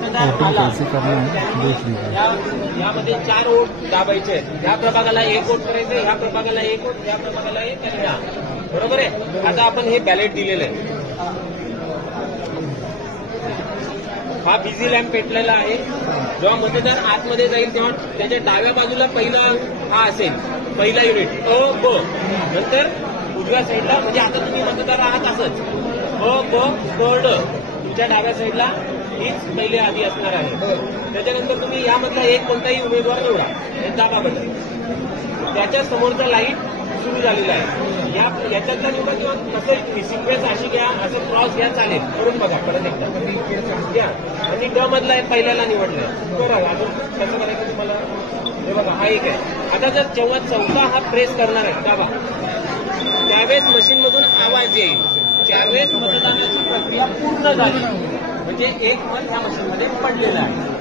मतदार आला यामध्ये 4 वोट दाबायचे आहेत. ह्या प्रभागाला 1 वोट करायचं, ह्या प्रभागाला 1 वोट, ह्या प्रभागाला 1 आणि ह्या. बरोबर आहे. आता आपण हे बॅलेट दिलेलं आहे. हा बिझी लॅम्प पेटलेला आहे. जेव्हा मतदार आतमध्ये जाईल तेव्हा त्याच्या डाव्या बाजूला पहिला हा असेल, पहिला युनिट अ ब. नंतर उजव्या साईडला, म्हणजे आता तुम्ही मतदार आहात असंच अ ब क ड. तुमच्या डाव्या साईडला हीच पहिले आधी असणार आहे. त्याच्यानंतर तुम्ही यामधला एक कोणताही उमेदवार निवडा, दाबा बटन. त्याच्या समोरचा लाईट सुरू झालेला आहे. याच्यातला निवडा किंवा नसेल सिक्वेन्स अशी घ्या, असं क्रॉस घ्या, चालेल. करून बघा परत एकदा घ्या. आणि ड मधला पहिल्याला निवडलाय. बरं अजून कसं करायचं तुम्हाला हे बघा. हा एक आहे. आता जर जेव्हा चौथा हा प्रेस करणार आहे दाबा, त्यावेळेस मशीनमधून आवाज येईल. त्यावेळेस मतदानाची प्रक्रिया पूर्ण झाली, म्हणजे एक मत ह्या मशीनमध्ये पडलेलं आहे.